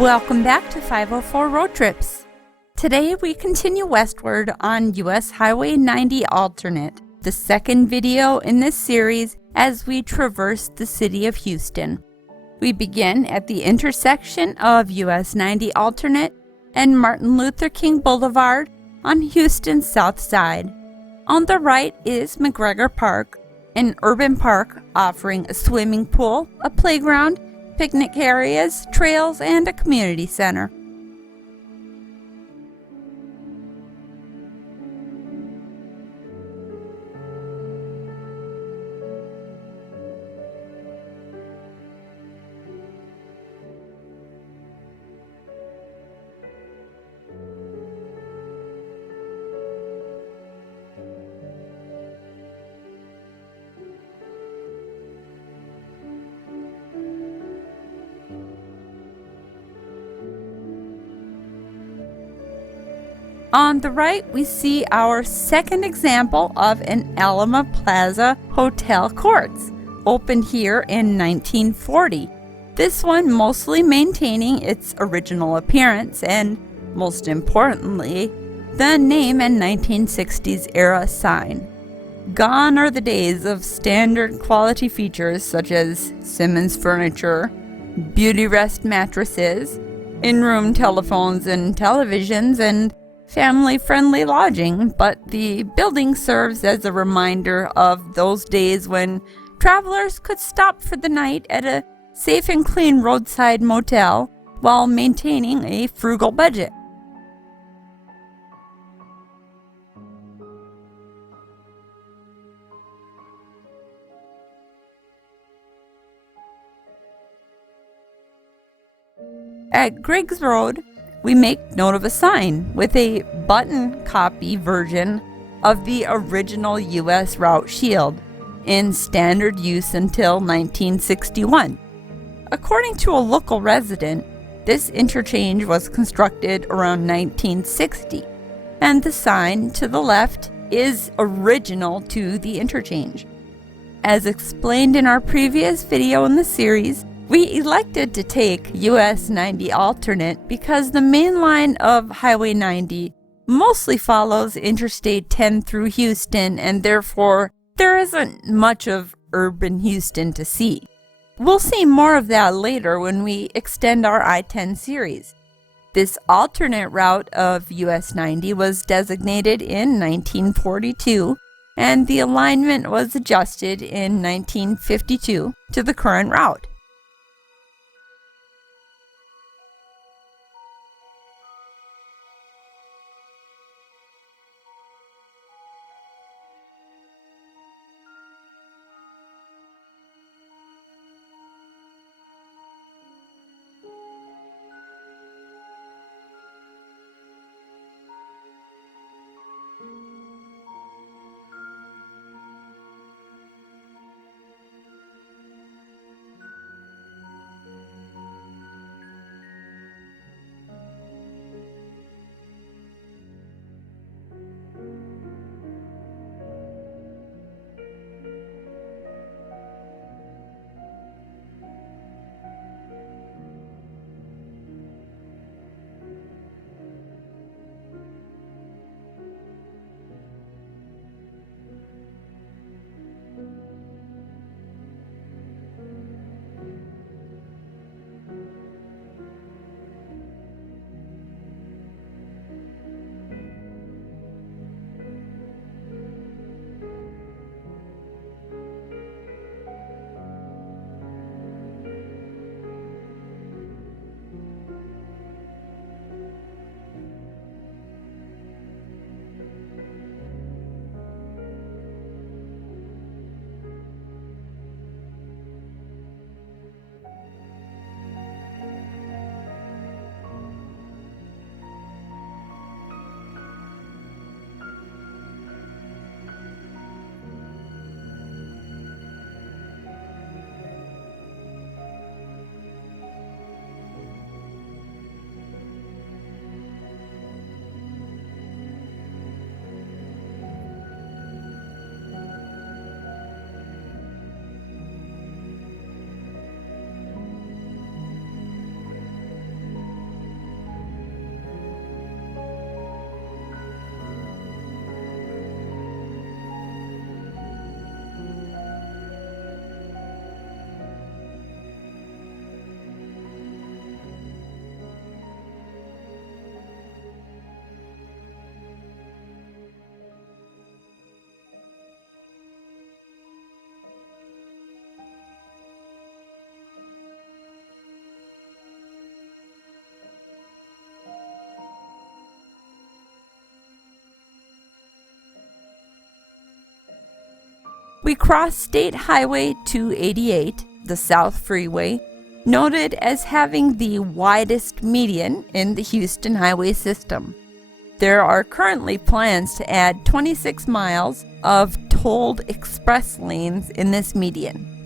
Welcome back to 504 Road Trips. Today we continue westward on US Highway 90 Alternate, the second video in this series as we traverse the city of Houston. We begin at the intersection of US 90 Alternate and Martin Luther King Blvd on Houston's south side. On the right is McGregor Park, an urban park offering a swimming pool, a playground, picnic areas, trails, and a community center. On the right, we see our second example of an Alamo Plaza Hotel Courts, opened here in 1940. This one mostly maintaining its original appearance and, most importantly, the name and 1960s era sign. Gone are the days of standard quality features such as Simmons furniture, beauty rest mattresses, in-room telephones and televisions, and family-friendly lodging, but the building serves as a reminder of those days when travelers could stop for the night at a safe and clean roadside motel while maintaining a frugal budget. At Griggs Road, we make note of a sign with a button copy version of the original U.S. route shield in standard use until 1961. According to a local resident, this interchange was constructed around 1960, and the sign to the left is original to the interchange. As explained in our previous video in the series, we elected to take US 90 Alternate because the main line of Highway 90 mostly follows Interstate 10 through Houston, and therefore there isn't much of urban Houston to see. We'll see more of that later when we extend our I-10 series. This alternate route of US 90 was designated in 1942, and the alignment was adjusted in 1952 to the current route. We cross State Highway 288, the South Freeway, noted as having the widest median in the Houston highway system. There are currently plans to add 26 miles of tolled express lanes in this median.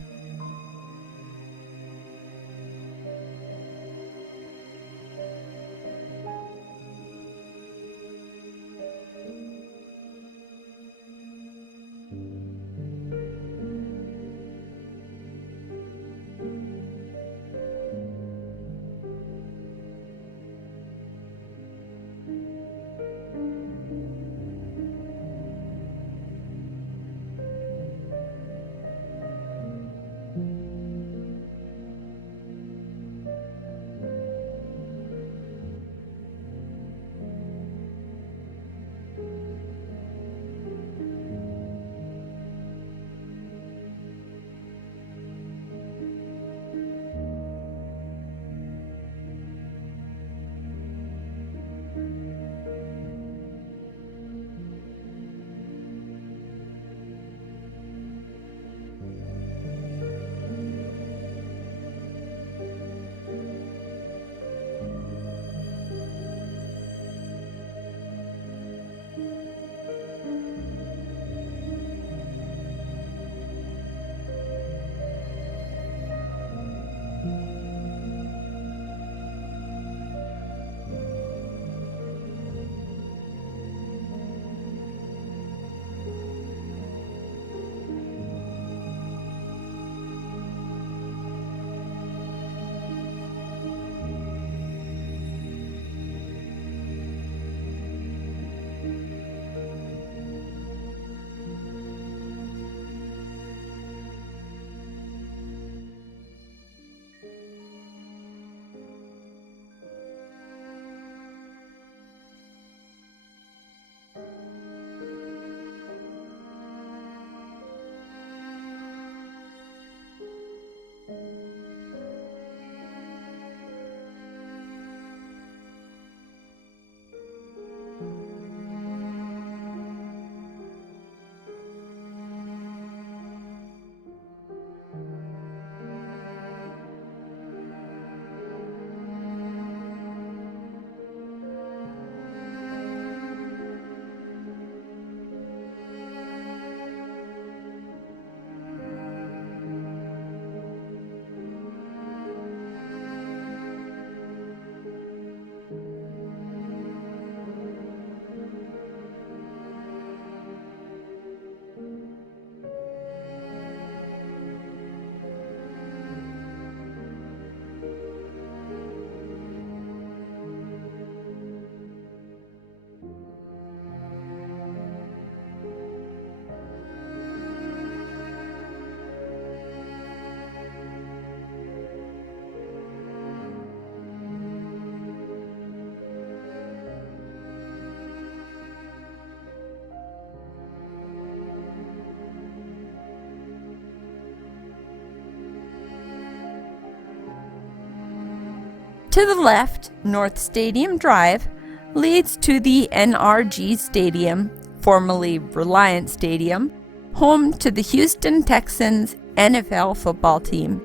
To the left, North Stadium Drive leads to the NRG Stadium, formerly Reliant Stadium, home to the Houston Texans NFL football team.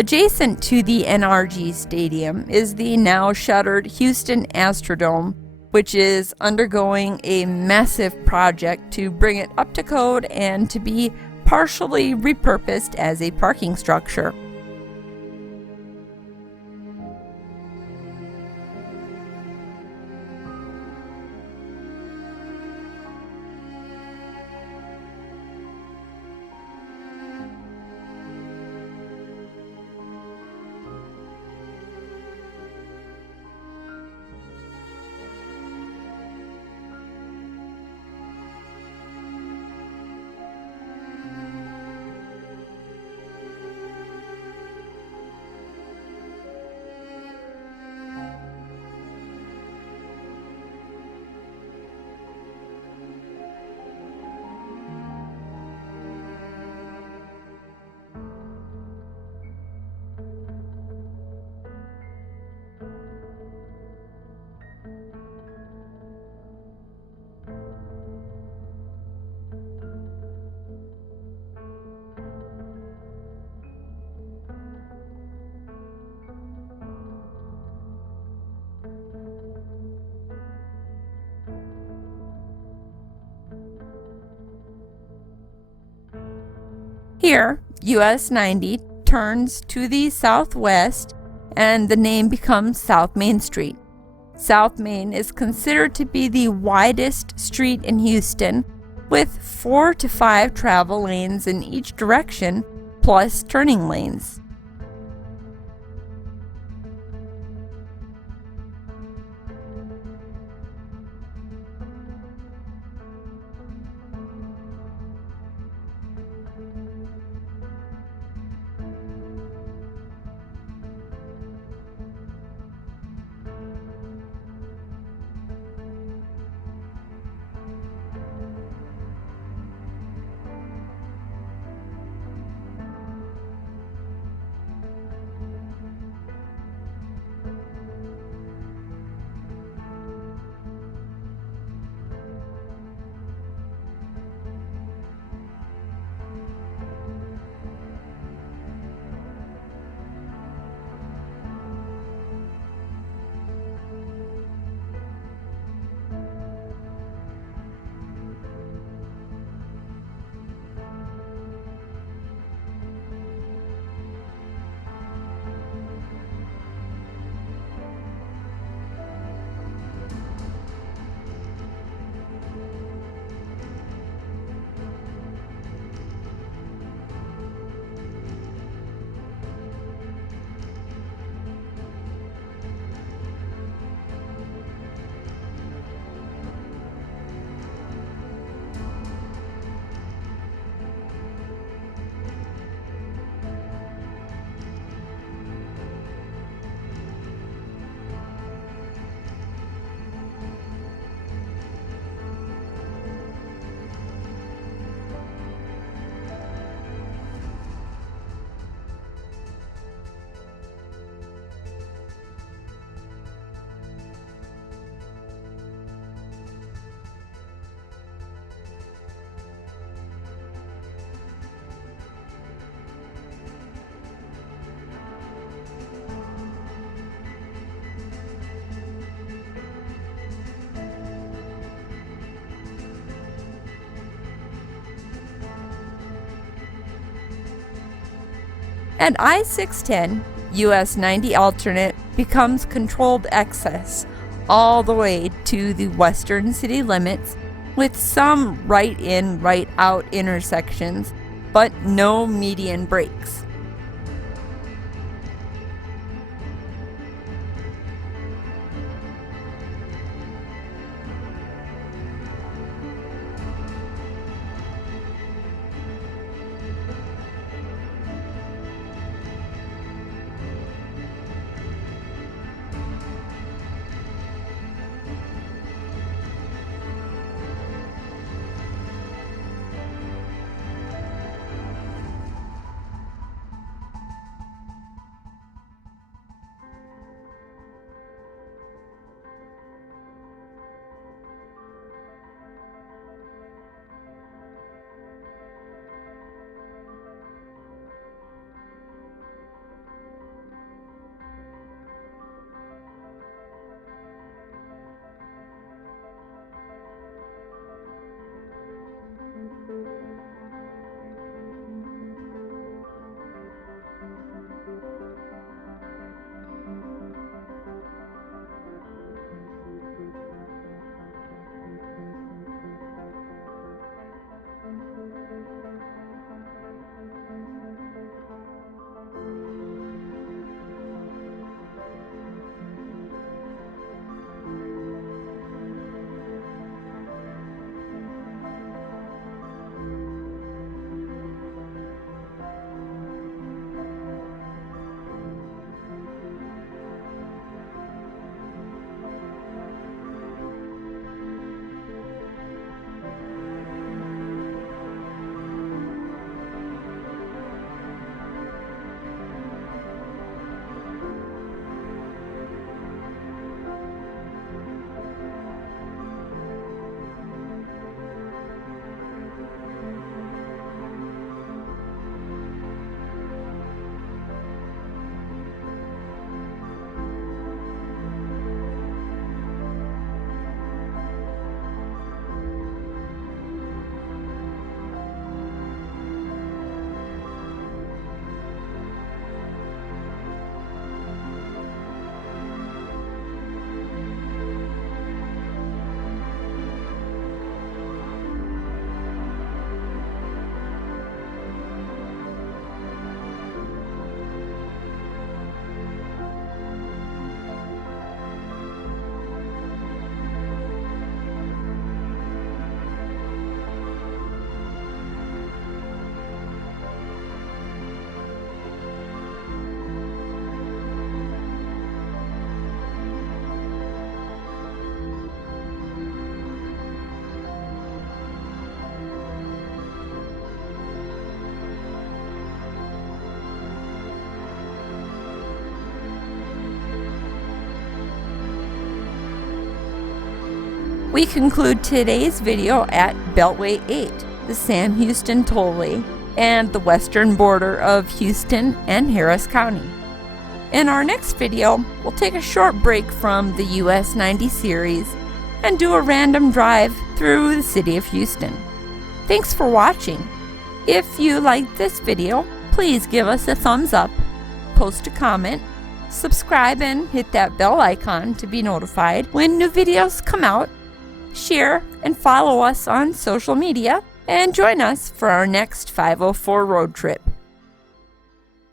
Adjacent to the NRG Stadium is the now shuttered Houston Astrodome, which is undergoing a massive project to bring it up to code and to be partially repurposed as a parking structure. Here, US 90 turns to the southwest and the name becomes South Main Street. South Main is considered to be the widest street in Houston, with 4 to 5 travel lanes in each direction, plus turning lanes. At I-610, US 90 alternate becomes controlled access all the way to the western city limits, with some right-in, right-out intersections, but no median breaks. We conclude today's video at Beltway 8, the Sam Houston Tollway, and the western border of Houston and Harris County. In our next video, we'll take a short break from the US-90 series and do a random drive through the city of Houston. Thanks for watching. If you liked this video, please give us a thumbs up, post a comment, subscribe and hit that bell icon to be notified when new videos come out. Share and follow us on social media, and join us for our next 504 road trip.